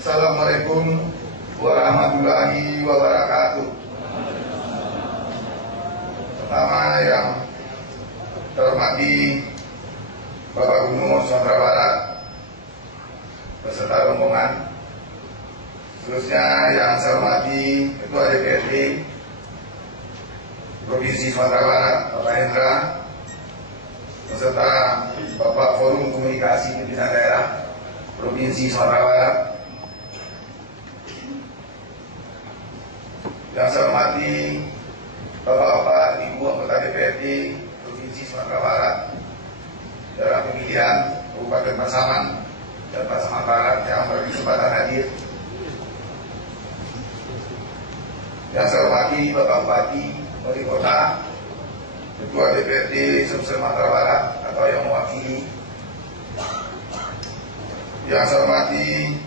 Assalamualaikum warahmatullahi wabarakatuh. Pertama yang terhormati Bapak Gubernur Sumatera Barat beserta rombongan, seterusnya yang saya hormati Ketua DPRD Provinsi Sumatera Barat Bapak Hendra, beserta Bapak Forum Komunikasi Pimpinan Daerah Provinsi Sumatera Barat, yang saya hormati Bapak-bapak, Ibu anggota DPRD Provinsi Sumatera Barat, daerah pemilihan Kabupaten Pasaman dan Pasaman Barat yang berkesempatan hadir. Yang saya hormati Bapak Bupati Wali Kota, Ketua DPRD Sumatera Barat atau yang mewakili. Yang saya hormati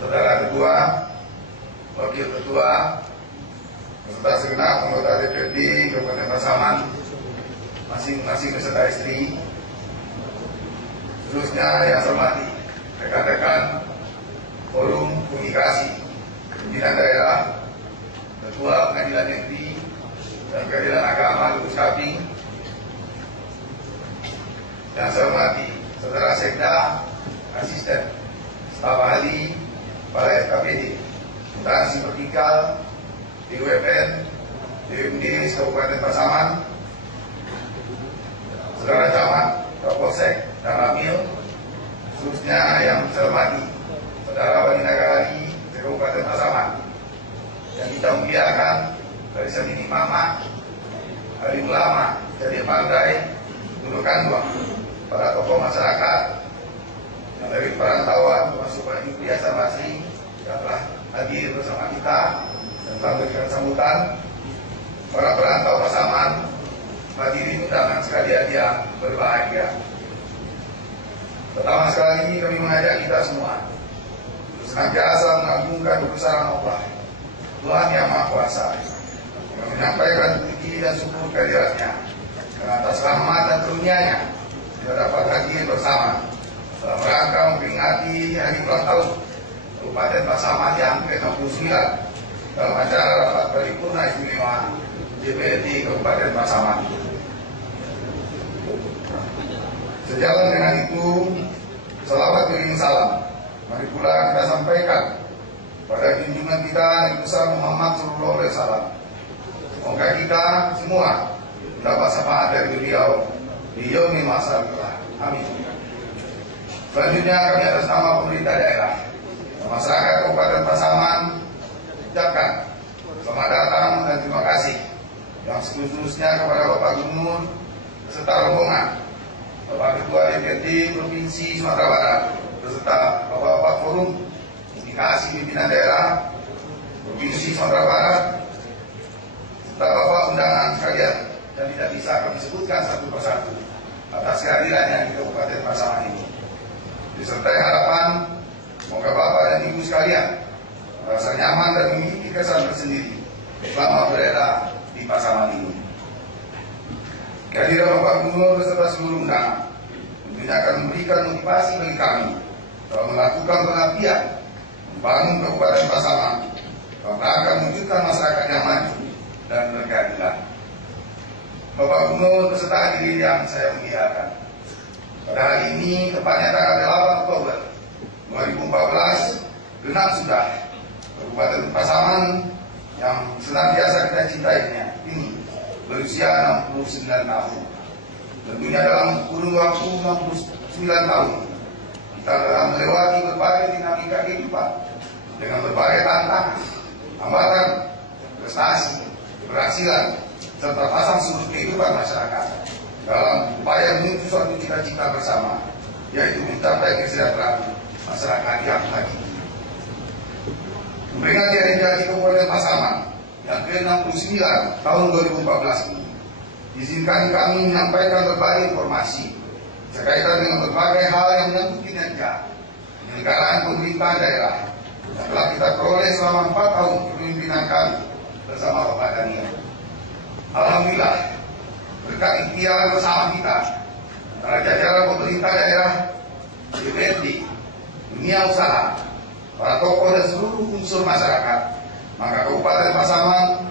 Saudara Ketua, Wakil Ketua, beserta segenap anggota DPRD Kabupaten Pasaman, masing-masing beserta istri. Seterusnya yang saya hormati rekan-rekan Forum Komunikasi Pimpinan Daerah, Ketua Pengadilan Negeri dan Pengadilan Agama Lubus Kaping. Yang saya hormati Saudara Sekda, Asisten, Staf Ahli, Balai FKPD, Instansi Vertikal, BUMN, DPD Kabupaten Pasaman, Saudara Camat, Kapolsek, dan Ramil. Seterusnya yang saya hormati Saudara Wali Nagari Kabupaten Pasaman, yang kita muliakan dari Semini Mama, Alim Ulama, Jadi Pandai, Guru Kanduang, para tokoh masyarakat yang dari perantauan termasuk Pak Yudi Hasan Basri yang telah hadir bersama kita dan telah memberikan sambutan, para perantau Pasaman, hadirin undangan sekalian yang berbahagia. Pertama sekali kami mengajak kita semua untuk senantiasa mengagungkan kebesaran Allah, Tuhan yang Maha Kuasa, yang menyampaikan puji dan syukur kehadiratnya dan atas rahmat dan karunia-Nya kita dapat hadir bersama dalam rangka memperingati hari ulang tahun Kabupaten Pasaman yang ke-69 dalam acara rapat paripurna istimewa DPRD Kabupaten Pasaman. Sejalan dengan itu, selawat beriring salam mari pula kita sampaikan pada junjungan kita Nabi besar Muhammad SAW. Semoga kita semua mendapat syafaat dari beliau di yaumil mahsyar. Amin. Selanjutnya kami atas nama pemerintah daerah dan masyarakat Kabupaten Pasaman ucapkan selamat datang dan terima kasih yang seterusnya kepada Bapak Gubernur beserta rombongan, Bapak Ketua DPRD Provinsi Sumatera Barat beserta Bapak-bapak Forum Komunikasi Pimpinan Daerah Provinsi Sumatera Barat, serta Bapak undangan sekalian yang tidak bisa kami sebutkan satu persatu atas kehadirannya di Kabupaten Pasaman ini. Disertai harapan semoga Bapak dan Ibu sekalian merasa nyaman dan memiliki kesan tersendiri selama berada di Pasaman ini. Kehadiran Bapak Gubernur beserta seluruh undangan tentunya akan memberikan motivasi bagi kami dalam melakukan pengabdian membangun Kabupaten Pasaman dalam rangka mewujudkan masyarakat yang maju dan berkeadilan. Bapak Gubernur beserta hadirin yang saya muliakan, pada hari ini tepatnya tanggal 8 Oktober 2014 genap sudah Kabupaten Pasaman yang senantiasa kita cintainya ini berusia 69 tahun. Tentunya dalam kurun waktu 69 tahun kita telah melewati berbagai dinamika kehidupan dengan berbagai tantangan, hambatan, prestasi, keberhasilan, serta pasang surut kehidupan masyarakat dalam upaya menuju suatu cita-cita bersama, yaitu mencapai kesejahteraan masyarakat yang hakiki. Memperingati hari jadi Kabupaten Pasaman yang ke-69 tahun 2014 ini, izinkan kami menyampaikan berbagai informasi berkaitan dengan berbagai hal yang menyangkut kinerja penyelenggaraan pemerintahan daerah yang telah kita peroleh selama 4 tahun kepemimpinan kami bersama Bapak Daniel. Alhamdulillah, berkat ikhtiar bersama kita antara jajaran pemerintah daerah, DPRD, dunia usaha, para tokoh dan seluruh unsur masyarakat, maka Kabupaten Pasaman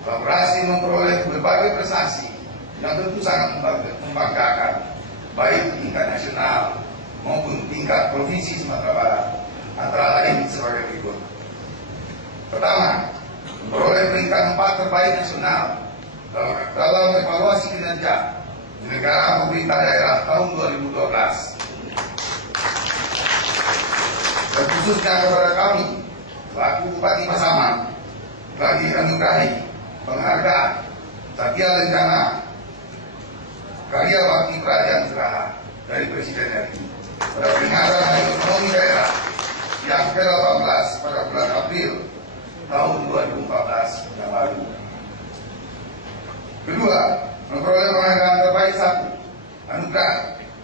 telah berhasil memperoleh berbagai prestasi yang tentu sangat membanggakan, baik tingkat nasional maupun tingkat provinsi Sumatera Barat, antara lain sebagai berikut. Pertama, memperoleh peringkat 4 terbaik nasional dalam evaluasi kinerja negara pemerintah daerah tahun 2012. Dan khususnya kepada kami, selaku Bupati Pasaman, telah dianugerahi penghargaan Satya Lencana Karya Bakti Kerajaan Geraha dari Presiden RI pada peringatan Hari Ekonomi Daerah yang ke-18 pada bulan April tahun 2014 yang lalu. Kedua, memperoleh penghargaan terbaik 1 anugerah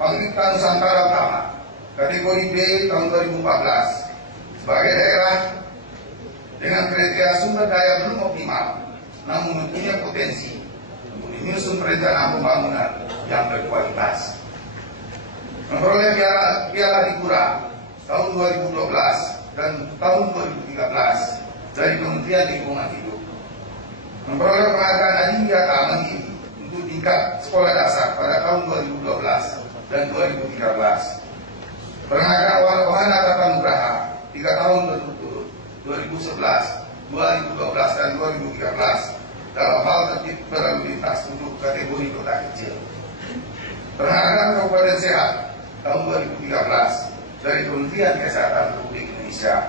Pabrika Nusantara Utama kategori B tahun 2014 sebagai daerah dengan kriteria sumber daya belum optimal namun mempunyai potensi untuk menyusun perencanaan pembangunan yang berkualitas. Memperoleh Piala Dikura tahun 2012 dan tahun 2013 dari Kementerian Lingkungan Hidup. Memperoleh penghargaan Adiwiyata Mandiri untuk tingkat sekolah dasar pada tahun 2012 dan 2013. Penghargaan Wahana Tata Nugraha 3 tahun berturut-turut 2011, 2012 dan 2013 dalam hal tertib berlalu lintas untuk kategori kota kecil. Penghargaan Kabupaten Sehat tahun 2013 dari Kementerian Kesehatan Republik Indonesia.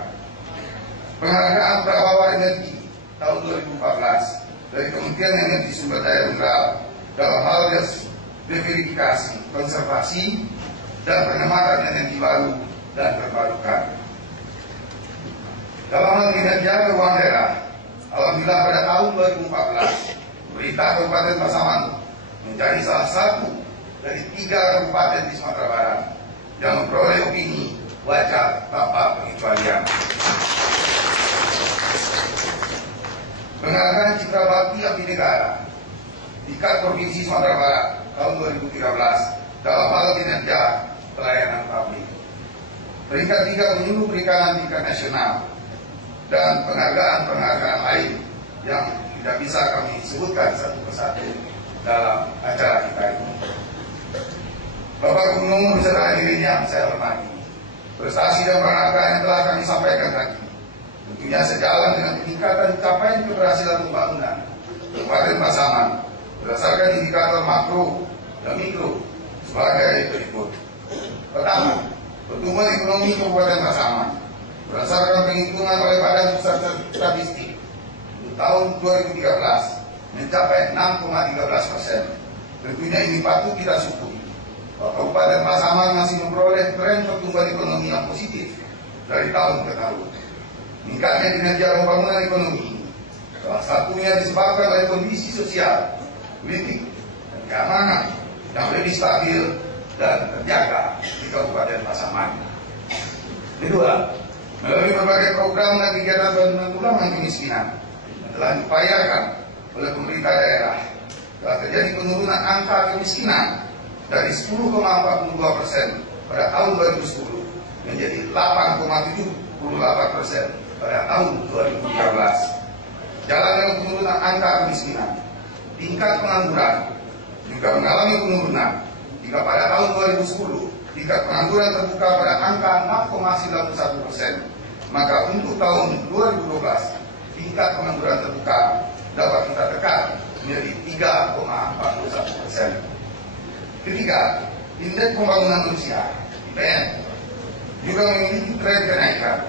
Penghargaan Prabawar Energi tahun 2014 dari Kementerian Energi Sumber Daya Mineral dalam hal verifikasi, konservasi, dan pengembangan energi baru dan terbarukan. Dalam hal kinerja keuangan daerah, alhamdulillah pada tahun 2014, pemerintah Kabupaten Pasaman menjadi salah satu dari 3 kabupaten di Sumatera Barat yang memperoleh opini wajar tanpa pengecualian. Penghargaan Citra Bakti Abdi Negara tingkat Provinsi Sumatera Barat tahun 2013 dalam hal kinerja pelayanan publik. Peringkat 3 menyuruh perikanan tingkat nasional dan penghargaan-penghargaan lain yang tidak bisa kami sebutkan satu persatu dalam acara kita ini. Bapak Gubernur beserta hadirin yang saya hormati, prestasi dan penghargaan yang telah kami sampaikan tadi tentunya sejalan dengan peningkatan capaian keberhasilan pembangunan Kabupaten Pasaman berdasarkan indikator makro dan mikro sebagai berikut. Pertama, pertumbuhan ekonomi Kabupaten Pasaman berdasarkan penghitungan oleh Badan Pusat Statistik untuk tahun 2013 mencapai 6,13%. Tentunya ini patut kita syukuri bahwa Kabupaten Pasaman masih memperoleh tren pertumbuhan ekonomi yang positif dari tahun ke tahun. Meningkatnya kinerja pembangunan ekonomi ini salah satunya disebabkan oleh kondisi sosial, politik, dan keamanan yang lebih stabil dan terjaga di Kabupaten Pasaman. Kedua, melalui berbagai program dan kegiatan penanggulangan kemiskinan yang telah diupayakan oleh pemerintah daerah, telah terjadi penurunan angka kemiskinan dari 10,42% pada tahun 2010 menjadi 8,78% pada tahun 2013. Jalan dengan penurunan angka kemiskinan, tingkat pengangguran juga mengalami penurunan. Jika pada tahun 2010 tingkat pengangguran terbuka pada angka 6,91%, maka untuk tahun 2012 tingkat pengangguran terbuka dapat kita tekan menjadi 3,41%. Ketiga, indeks pembangunan manusia (IPM) juga memiliki tren kenaikan,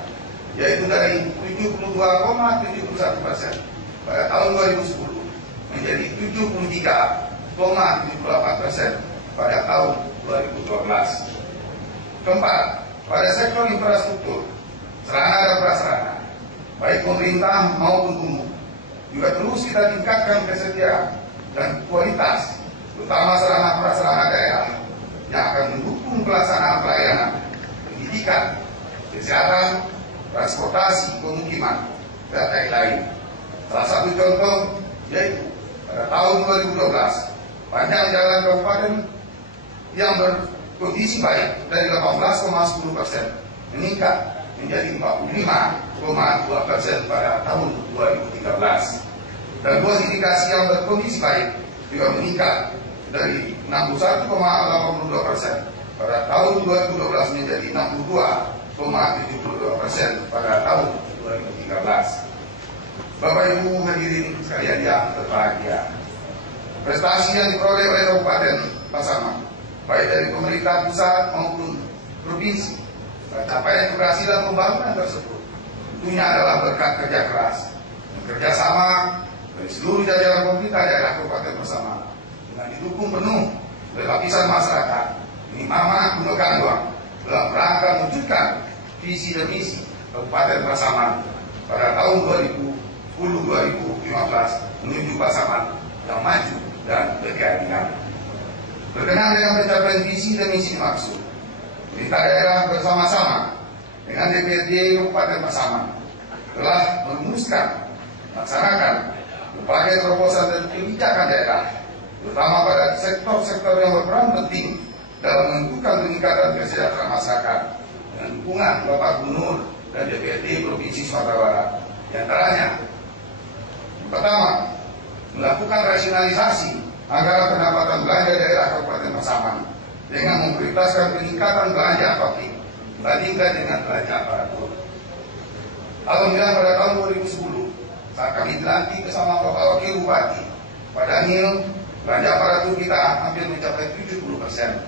yaitu dari 72,71% pada tahun 2010 menjadi 73,78% pada tahun 2012. Keempat, pada sektor infrastruktur, sarana dan prasarana, baik pemerintah maupun umum, juga terus kita tingkatkan kesediaan dan kualitas, terutama sarana prasarana daerah yang akan mendukung pelaksanaan pelayanan, pendidikan, kesehatan, transportasi, pemukiman, dan lain-lain. Salah satu contoh yaitu pada tahun 2012, panjang jalan kabupaten yang berkondisi baik dari 18,10% meningkat menjadi 45,2% pada tahun 2013. Dan kualifikasi yang berkondisi baik juga meningkat dari 61,82% pada tahun 2012 menjadi 62,72% pada tahun 2013. Bapak Ibu hadirin sekalian yang berbahagia, prestasi yang diperoleh oleh Kabupaten Pasaman, baik dari pemerintah pusat maupun provinsi, capaian keberhasilan pembangunan tersebut tentunya adalah berkat kerja keras dan kerjasama dari seluruh jajaran pemerintah daerah Kabupaten Pasaman dengan didukung penuh oleh lapisan masyarakat. Ini Mama gunakan uang dalam rangka mewujudkan visi dan misi Kabupaten Pasaman pada tahun 2010-2015 menuju Pasaman yang maju dan berkeadilan. Berkenaan dengan pencapaian visi dan misi dimaksud, pemerintah daerah bersama-sama dengan DPRD Kabupaten Pasaman telah merumuskan, melaksanakan berbagai terobosan dan kebijakan daerah, terutama pada sektor-sektor yang berperan penting dalam menentukan peningkatan kesejahteraan masyarakat dengan dukungan Bapak Gubernur dan DPRD Provinsi Sumatera Barat. Di antaranya, yang pertama, melakukan rasionalisasi anggaran pendapatan belanja daerah Kabupaten Pasaman dengan memprioritaskan peningkatan belanja publik dibandingkan dengan belanja aparatur. Alhamdulillah pada tahun 2010 saat kami dilantik bersama Bapak Wakil Bupati, Pak Daniel, belanja aparatur kita hampir mencapai 70%,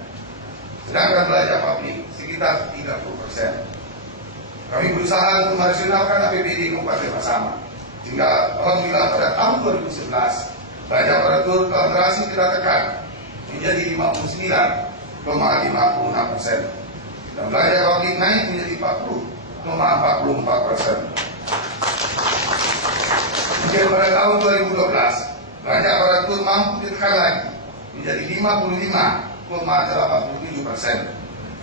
sedangkan belanja publik sekitar 30%. Kami berusaha untuk merasionalkan APBD Kabupaten Pasaman, sehingga alhamdulillah pada tahun 2011 belanja aparatur telah berhasil kita tekan menjadi 59,56% dan belanja publik naik menjadi 40,44%. Kemudian pada tahun 2012 belanja aparatur mampu ditekan lagi menjadi 55,87%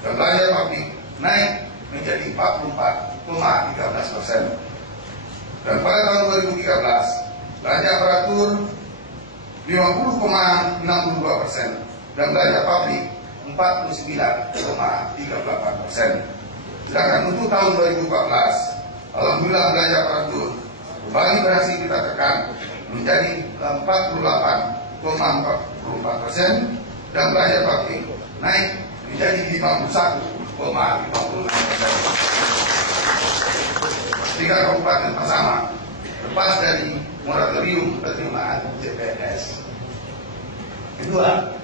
dan belanja publik naik menjadi 44,13%. Dan pada tahun 2013 belanja aparatur 50,62% dan belanja publik 49,38%. Sedangkan untuk tahun 2014, alhamdulillah belanja aparatur kembali berhasil kita tekan menjadi 48,44% dan belanja publik naik menjadi 51,56%. Tiga Kabupaten Pasaman lepas dari moratorium penerimaan CPNS. Kedua,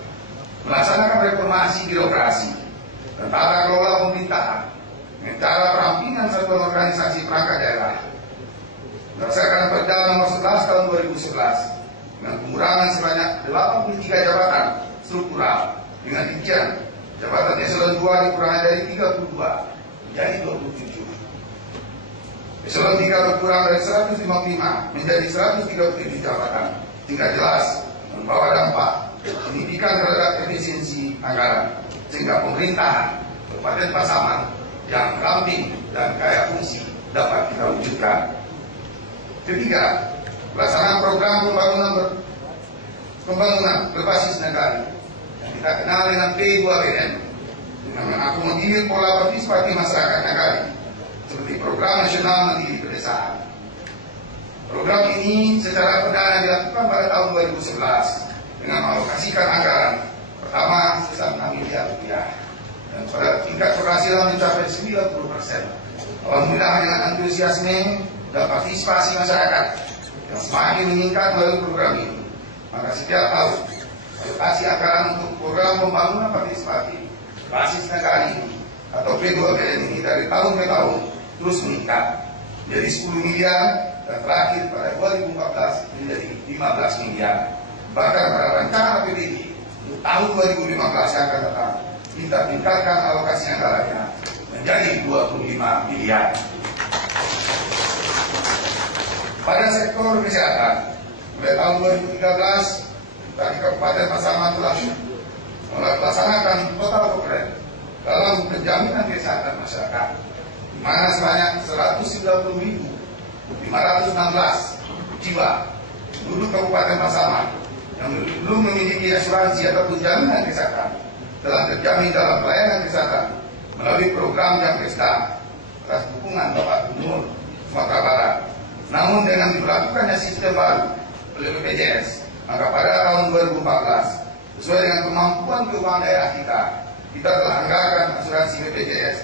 melaksanakan reformasi birokrasi dan tata kelola pemerintahan dengan cara perampingan satuan organisasi perangkat daerah berdasarkan Perda Nomor 11 Tahun 2011 dengan pengurangan sebanyak 83 jabatan struktural dengan rincian jabatan eselon 2 dikurangi dari 32 menjadi 27. Eselon 3 berkurang dari 155 menjadi 137 jabatan, sehingga jelas membawa dampak signifikan terhadap efisiensi anggaran, sehingga pemerintahan Kabupaten Pasaman yang ramping dan kaya fungsi dapat kita wujudkan. Ketiga, pelaksanaan program pembangunan berbasis negara yang kita kenal dengan P2BN dengan mengakomodir pola partisipasi masyarakat negara seperti Program Nasional Mandiri Pedesaan. Program ini secara perdana dilakukan pada tahun 2011 dengan mengalokasikan anggaran pertama sebesar 6 miliar rupiah dan pada tingkat keberhasilan mencapai 90%. Alhamdulillah dengan antusiasme dan partisipasi masyarakat yang semakin meningkat melalui program ini, maka setiap tahun alokasi anggaran untuk program pembangunan partisipatif basis negara ini atau P2BN ini dari tahun ke tahun terus meningkat menjadi 10 miliar dan terakhir pada 2014 menjadi 15 miliar. Bahkan pada rencana APBD untuk tahun 2015 yang akan datang kita tingkatkan alokasi anggarannya menjadi 25 miliar. Pada sektor kesehatan, mulai tahun 2013 dari Kabupaten Pasaman telah melaksanakan total program dalam penjaminan kesehatan masyarakat, di mana sebanyak 190.516 jiwa penduduk Kabupaten Pasaman yang belum memiliki asuransi atau jaminan kesehatan telah terjamin dalam pelayanan kesehatan melalui program Jamkesda atas dukungan Bapak Gubernur Sumatera Barat. Namun dengan diberlakukannya sistem baru oleh BPJS, maka pada tahun 2014 sesuai dengan kemampuan keuangan daerah kita telah anggarkan asuransi BPJS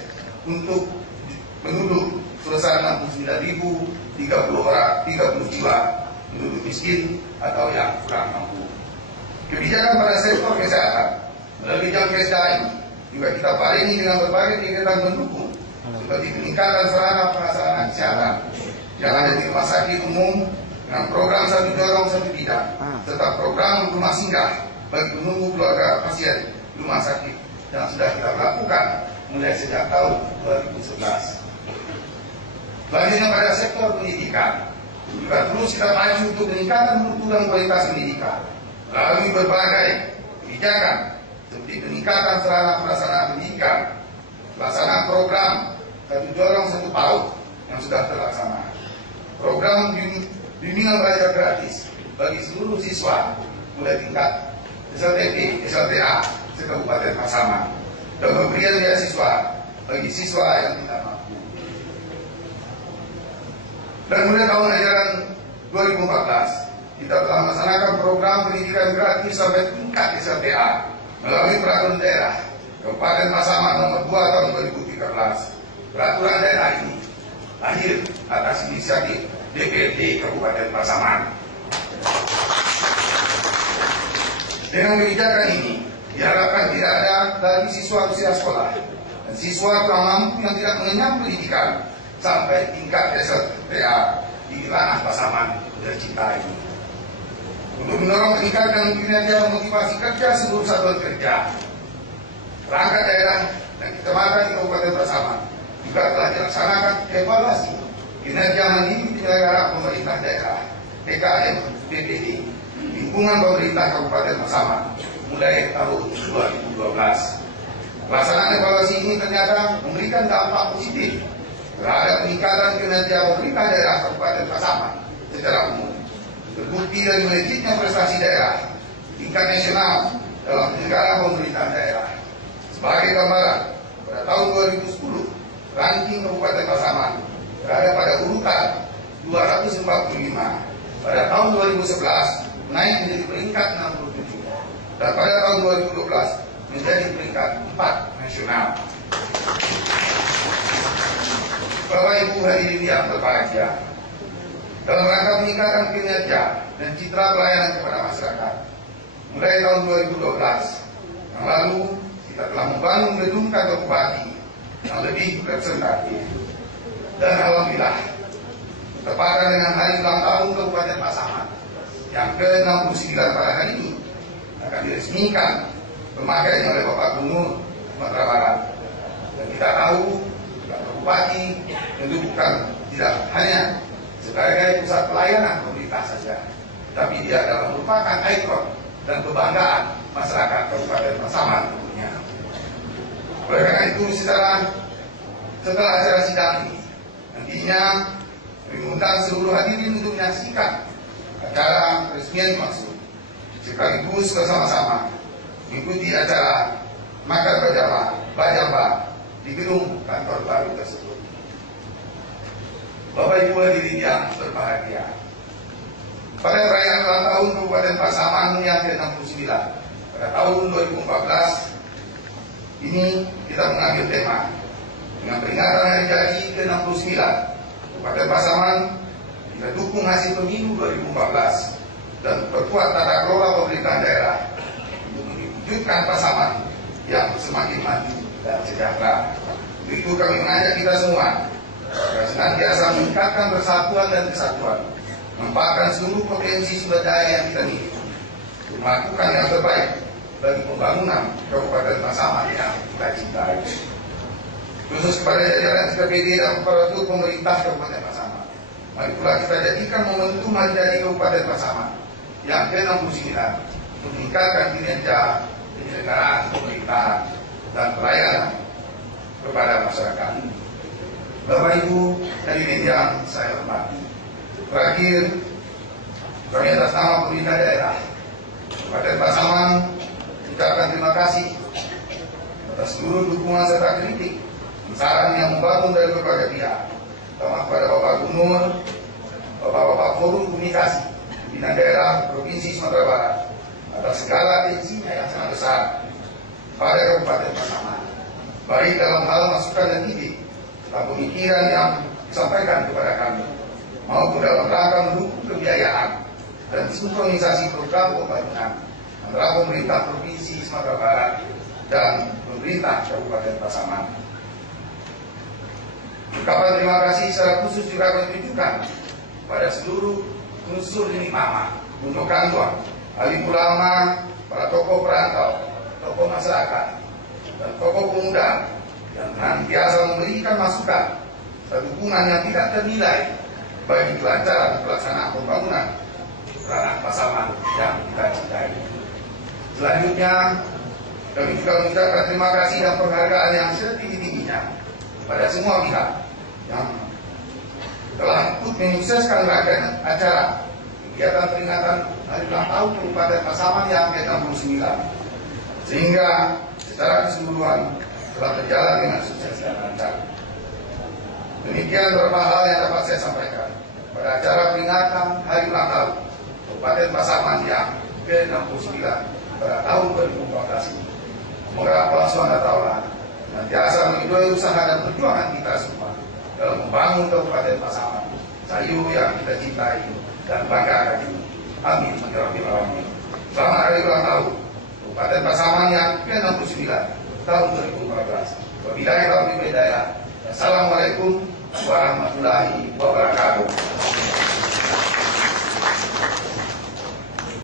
untuk penduduk sebesar 69.030 jiwa penduduk miskin atau yang kurang mampu. Kebijakan pada sektor kesehatan melalui Jamkes ini juga kita paringi dengan berbagai kegiatan mendukung seperti peningkatan sarana prasarana kesehatan yang ada di rumah sakit umum dengan program satu dorong satu bidang serta program rumah singgah bagi penunggu keluarga pasien di rumah sakit yang sudah kita lakukan mulai sejak tahun 2011. Selanjutnya pada sektor pendidikan juga terus kita maju untuk meningkatkan mutu dan kualitas pendidikan melalui berbagai kebijakan seperti peningkatan sarana prasarana pendidikan, pelaksanaan program satu dorong satu PAUD yang sudah terlaksana, program bimbingan belajar gratis bagi seluruh siswa mulai tingkat SLTP, SLTA se-Kabupaten Pasaman, dan pemberian beasiswa bagi siswa yang tidak mampu. Dan mulai tahun ajaran 2014 kita telah melaksanakan program pendidikan gratis sampai tingkat SLTA melalui peraturan daerah Kabupaten Pasaman nomor 2 tahun 2013. Peraturan daerah ini lahir atas inisiatif DPRD Kabupaten Pasaman. Dengan kebijakan ini diharapkan tidak ada lagi siswa usia sekolah dan siswa kurang mampu yang tidak mengenyam pendidikan sampai tingkat SLTA di ranah Pasaman tercinta ini. Untuk mendorong peningkatan kinerja motivasi kerja seluruh satuan kerja, perangkat daerah dan kecamatan di Kabupaten Pasaman juga telah dilaksanakan evaluasi kinerja mandiri penyelenggara pemerintah daerah PKM BPD lingkungan pemerintah Kabupaten Pasaman mulai tahun 2012. Pelaksanaan evaluasi ini ternyata memberikan dampak positif terhadap peningkatan kinerja pemerintah daerah Kabupaten Pasaman secara umum. Terbukti dari melejitnya prestasi daerah tingkat nasional dalam penyelenggaraan pemerintahan daerah. Sebagai gambaran, pada tahun 2010 ranking Kabupaten Pasaman berada pada urutan 245. Pada tahun 2011 naik menjadi peringkat 67 dan pada tahun 2012 menjadi peringkat 4 nasional. Bapak Ibu hadirin yang berbahagia, dalam rangka meningkatkan kinerja dan citra pelayanan kepada masyarakat, mulai tahun 2012 yang lalu kita telah membangun gedung kantor bupati yang lebih representatif. Dan alhamdulillah, bertepatan dengan hari ulang tahun Kabupaten Pasaman yang ke-69 pada hari ini akan diresmikan pemakaiannya oleh Bapak Gubernur Sumatera Barat. Dan kita tahu kantor bupati tentu bukan tidak hanya sebagai pusat pelayanan pemerintah saja, tapi dia adalah merupakan ikon dan kebanggaan masyarakat Kabupaten Pasaman tentunya. Oleh karena itu, setelah acara sidang ini, nantinya mengundang seluruh hadirin untuk menyaksikan acara resmian dimaksud, sekaligus bersama-sama mengikuti acara makan bajamba di gedung kantor baru tersebut. Bapak Ibu hadirin yang berbahagia, pada perayaan ulang tahun Kabupaten Pasaman yang ke-69 pada tahun 2014 ini kita mengambil tema dengan peringatan hari jadi ke-69 Kabupaten Pasaman. Kita dukung hasil pemilu 2014 dan perkuat tata kelola pemerintahan daerah untuk mewujudkan Pasaman yang semakin maju dan sejahtera. Untuk itu kami mengajak kita semua agar senantiasa meningkatkan persatuan dan kesatuan, memanfaatkan seluruh potensi sumber daya yang kita miliki untuk melakukan yang terbaik bagi pembangunan Kabupaten Pasaman yang kita cintai. Khusus kepada jajaran SPPD dan aparatur pemerintah Kabupaten Pasaman, mari pula kita jadikan momentum hari jadi Kabupaten Pasaman yang ke-69 untuk meningkatkan kinerja penyelenggaraan pemerintahan dan pelayanan kepada masyarakat. Bapak Ibu hadirin yang saya hormati, terakhir kami atas nama pemerintah daerah Kabupaten Pasaman ucapkan terima kasih atas seluruh dukungan serta kritik saran yang membangun dari berbagai pihak, terutama kepada Bapak Gubernur, Bapak-Bapak Forum Komunikasi Pimpinan Daerah Provinsi Sumatera Barat atas segala atensinya yang sangat besar pada Kabupaten Pasaman, baik dalam hal masukan dan ide atau pemikiran yang disampaikan kepada kami, maupun dalam rangka mendukung pembiayaan dan sinkronisasi program pembangunan antara pemerintah Provinsi Sumatera Barat dan pemerintah Kabupaten Pasaman. Ungkapan terima kasih secara khusus juga kami tunjukkan pada seluruh unsur ini mama, untuk kantor, alim ulama, para tokoh perantau, tokoh masyarakat, dan tokoh pemuda yang senantiasa memberikan masukan dan dukungan yang tidak ternilai bagi kelancaran pelaksanaan pembangunan Ranah Pasaman yang kita cintai. Selanjutnya, kami juga mengucapkan terima kasih dan penghargaan yang setinggi-tingginya pada semua pihak yang telah ikut menyukseskan rangkaian acara kegiatan peringatan hari ulang tahun Kabupaten Pasaman yang ke-69, sehingga secara keseluruhan telah berjalan dengan sukses dan lancar. Demikian beberapa hal yang dapat saya sampaikan pada acara peringatan hari ulang tahun Kabupaten Pasaman yang ke-69 pada tahun 2014 ini. Semoga Allah SWT senantiasa meridhoi usaha dan perjuangan kita semua dalam membangun Kabupaten Pasaman, Sayu yang kita cintai dan banggakan ini. Amin. Selamat hari ulang tahun Kabupaten Pasaman yang ke-69 tahun 2014. Wabillahi taufiq wal hidayah. Assalamualaikum warahmatullahi wabarakatuh.